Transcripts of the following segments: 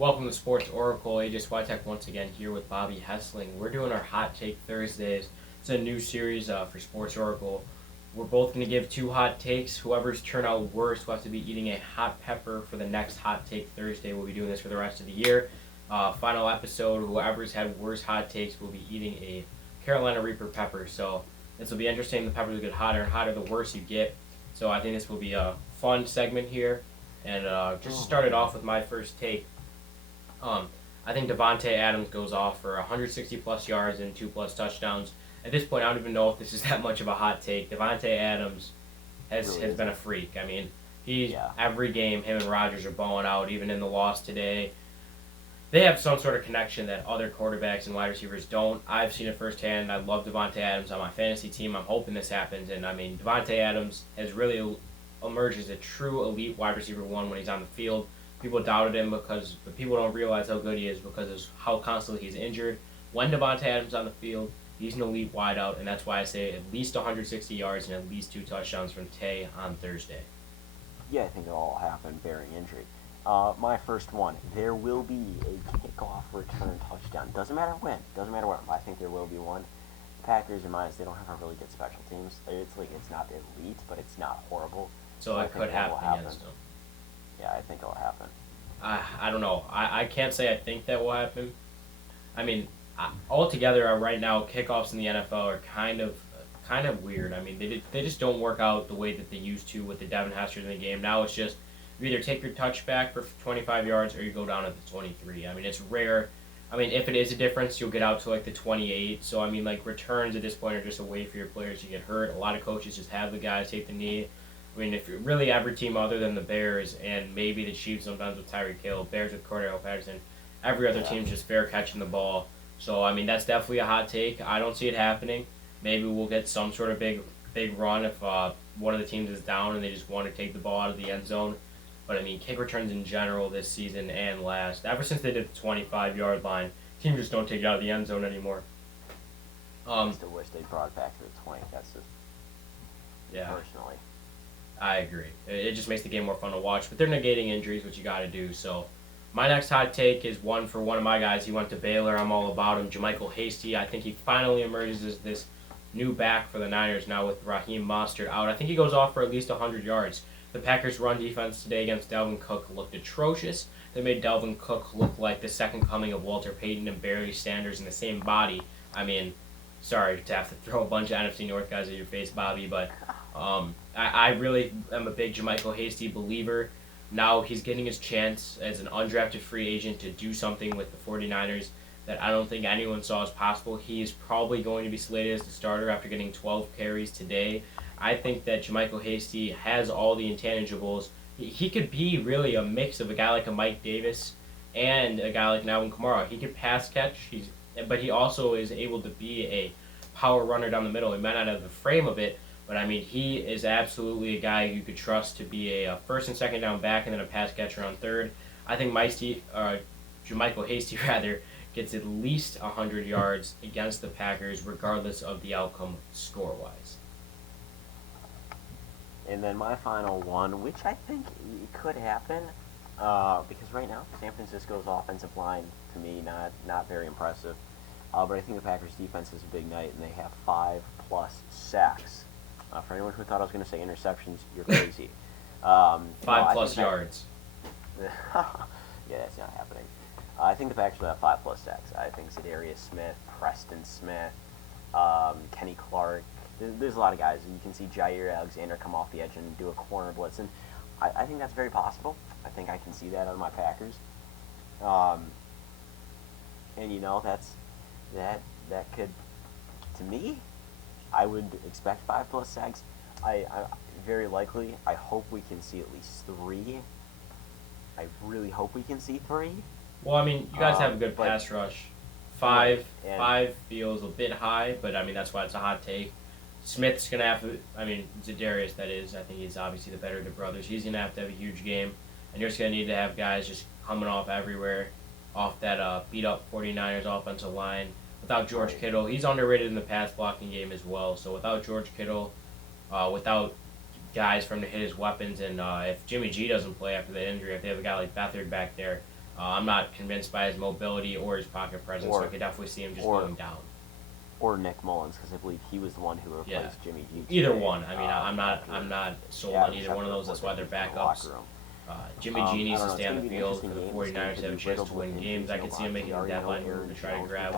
Welcome to Sports Oracle. AJ Switek once again here with Bobby Hessling. We're doing our Hot Take Thursdays. It's a new series for Sports Oracle. We're both going to give two hot takes. Whoever's turn out worst will have to be eating a hot pepper for the next Hot Take Thursday. We'll be doing this for the rest of the year. Final episode, whoever's had worst hot takes will be eating a Carolina Reaper pepper. So this will be interesting. The peppers will get hotter and hotter the worse you get. So I think this will be a fun segment here. And just to start it off with my first take, I think Davante Adams goes off for 160 plus yards and 2 plus touchdowns. At this point, I don't even know if this is that much of a hot take. Davante Adams has been a freak. I mean, every game, him and Rodgers are balling out, even in the loss today. They have some sort of connection that other quarterbacks and wide receivers don't. I've seen it firsthand. I love Davante Adams on my fantasy team. I'm hoping this happens. And, I mean, Davante Adams has really emerged as a true elite wide receiver one when he's on the field. People doubted him but people don't realize how good he is because of how constantly he's injured. When Davante Adams on the field, he's an elite wideout, and that's why I say at least 160 yards and at least 2 touchdowns from Tay on Thursday. Yeah, I think it'll all happen bearing injury. My first one, there will be a kickoff return touchdown. Doesn't matter when, but I think there will be one. Packers and Mines, they don't have a really good special teams. It's not elite, but it's not horrible. So it could happen against them. Yeah, I think it'll happen. I don't know. I can't say I think that will happen. I mean, altogether right now, kickoffs in the NFL are kind of weird. I mean, they just don't work out the way that they used to with the Devin Hesters in the game. Now it's just you either take your touchback for 25 yards or you go down at the 23. I mean, it's rare. I mean, if it is a difference, you'll get out to like the 28. So, I mean, like returns at this point are just a way for your players to get hurt. A lot of coaches just have the guys take the knee. I mean, if you're really every team other than the Bears and maybe the Chiefs sometimes with Tyreek Hill, Bears with Cordell Patterson, every other team's just fair catching the ball. So, I mean, that's definitely a hot take. I don't see it happening. Maybe we'll get some sort of big run if one of the teams is down and they just want to take the ball out of the end zone. But, I mean, kick returns in general this season and last, ever since they did the 25-yard line, teams just don't take it out of the end zone anymore. I still wish they brought it back to the 20. That's just personally. I agree. It just makes the game more fun to watch. But they're negating injuries, which you got to do. So my next hot take is one for one of my guys. He went to Baylor. I'm all about him. JaMycal Hasty. I think he finally emerges as this new back for the Niners now with Raheem Mostert out. I think he goes off for at least 100 yards. The Packers' run defense today against Dalvin Cook looked atrocious. They made Dalvin Cook look like the second coming of Walter Payton and Barry Sanders in the same body. I mean, sorry to have to throw a bunch of NFC North guys at your face, Bobby, but I really am a big JaMycal Hasty believer. Now he's getting his chance as an undrafted free agent to do something with the 49ers that I don't think anyone saw as possible. He is probably going to be slated as the starter after getting 12 carries today. I think that JaMycal Hasty has all the intangibles. He could be really a mix of a guy like a Mike Davis and a guy like Alvin Kamara. He could pass catch, but he also is able to be a power runner down the middle. He might not have the frame of it, but I mean, he is absolutely a guy you could trust to be a first and second down back and then a pass catcher on third. I think JaMycal Hasty gets at least 100 yards against the Packers, regardless of the outcome score-wise. And then my final one, which I think could happen, because right now San Francisco's offensive line, to me, not very impressive. But I think the Packers' defense is a big night, and they have 5+ sacks. For anyone who thought I was going to say interceptions, you're crazy. 5+ yards. Yeah, that's not happening. I think the Packers will have 5+ sacks. I think Zadarius Smith, Preston Smith, Kenny Clark. There's a lot of guys. You can see Jair Alexander come off the edge and do a corner blitz, and I think that's very possible. I think I can see that out of my Packers. And that could, to me, I would expect 5+ sacks. I very likely. I hope we can see at least 3. I really hope we can see 3. Well, I mean, you guys have a good pass rush. 5 feels a bit high, but I mean that's why it's a hot take. Smith's going to have to, Zadarius, that is. I think he's obviously the better of the brothers. He's going to have a huge game. And you're just going to need to have guys just coming off everywhere, off that beat-up 49ers offensive line. Without George Kittle, he's underrated in the pass blocking game as well. So without George Kittle, without guys for him to hit his weapons, and if Jimmy G doesn't play after that injury, if they have a guy like Beathard back there, I'm not convinced by his mobility or his pocket presence, so I could definitely see him just going down. Or Nick Mullins, because I believe he was the one who replaced Yeah. Jimmy G. Either one. I mean, I'm not sold on either one of those. That's why they're back backups. Jimmy G needs to stay on the field for the 49ers to have a chance to win games. I could see him making a deadline move to try to grab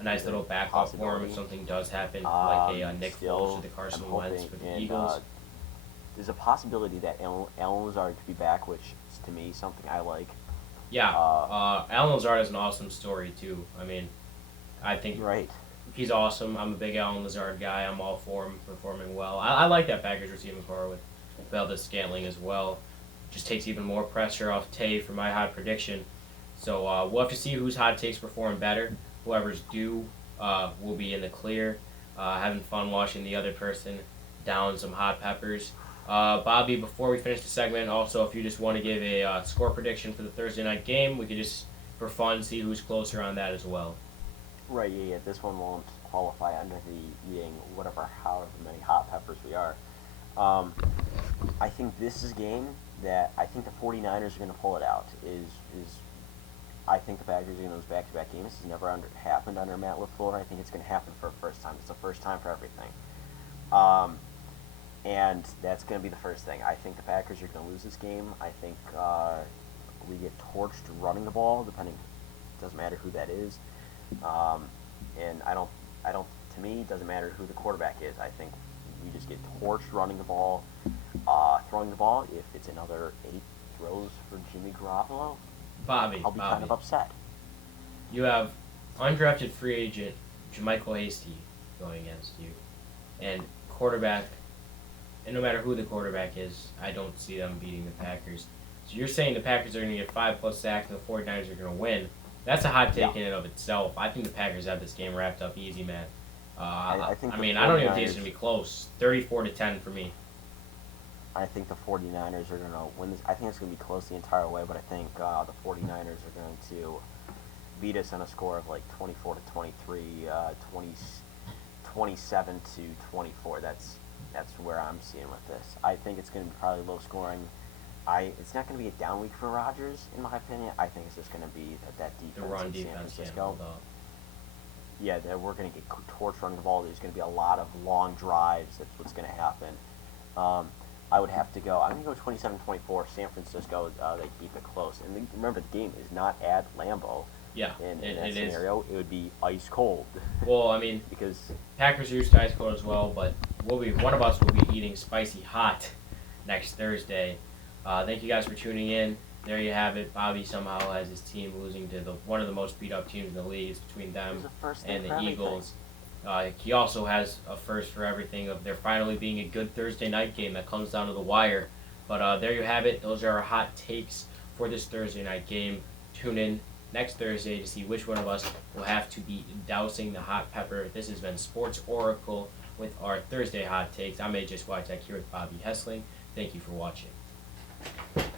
a nice little backup for him if something does happen, like a Nick Foles or the Carson Wentz for the Eagles. There's a possibility that Alan Lazard could be back, which is, to me, something I like. Yeah, Alan Lazard is an awesome story, too. I mean, I think he's awesome. I'm a big Alan Lazard guy. I'm all for him performing well. I like that Packers receiving core with Valdez-Scantling as well. Just takes even more pressure off Tay for my hot prediction. So we'll have to see whose hot takes perform better. Whoever's due will be in the clear. Having fun watching the other person down some hot peppers. Bobby, before we finish the segment, also if you just want to give a score prediction for the Thursday night game, we could just, for fun, see who's closer on that as well. Right, yeah. This one won't qualify under the eating however many hot peppers we are. I think this is a game that I think the 49ers are going to pull it out. I think the Packers are going to lose back-to-back games. This has never happened under Matt LaFleur. I think it's going to happen for the first time. It's the first time for everything. And that's going to be the first thing. I think the Packers are going to lose this game. I think we get torched running the ball, it doesn't matter who that is. And I don't, to me, it doesn't matter who the quarterback is. I think we just get torched running the ball, throwing the ball. If it's another 8 throws for Jimmy Garoppolo, Bobby, I'll be kind of upset. You have undrafted free agent JaMychal Hasty going against you, and quarterback, and no matter who the quarterback is, I don't see them beating the Packers. So you're saying the Packers are going to get 5+ sacks and the 49ers are going to win. That's a hot take in and of itself. I think the Packers have this game wrapped up easy, man. I don't even think it's going to be close. 34-10 for me. I think the 49ers are going to win this. I think it's going to be close the entire way, but I think the 49ers are going to beat us on a score of like 24-23, 27-24. That's where I'm seeing with this. I think it's going to be probably low scoring. It's not going to be a down week for Rodgers, in my opinion. I think it's just going to be that defense The run in defense, San Francisco. Yeah, We're going to get torched running the ball. There's going to be a lot of long drives. That's what's going to happen. I would have to go. I'm going to go 27-24. San Francisco. They keep it close. And remember, the game is not at Lambeau. Yeah, in that scenario, it would be ice cold. Well, I mean, because Packers are used to ice cold as well, but one of us will be eating spicy hot next Thursday. Thank you guys for tuning in. There you have it. Bobby somehow has his team losing to one of the most beat up teams in the league. It's between them and the Eagles. He also has a first for everything of there finally being a good Thursday night game that comes down to the wire. But there you have it. Those are our hot takes for this Thursday night game. Tune in next Thursday to see which one of us will have to be dousing the hot pepper. This has been Sports Oracle with our Thursday hot takes. I'm AJ Swiatek here with Bobby Hessling. Thank you for watching.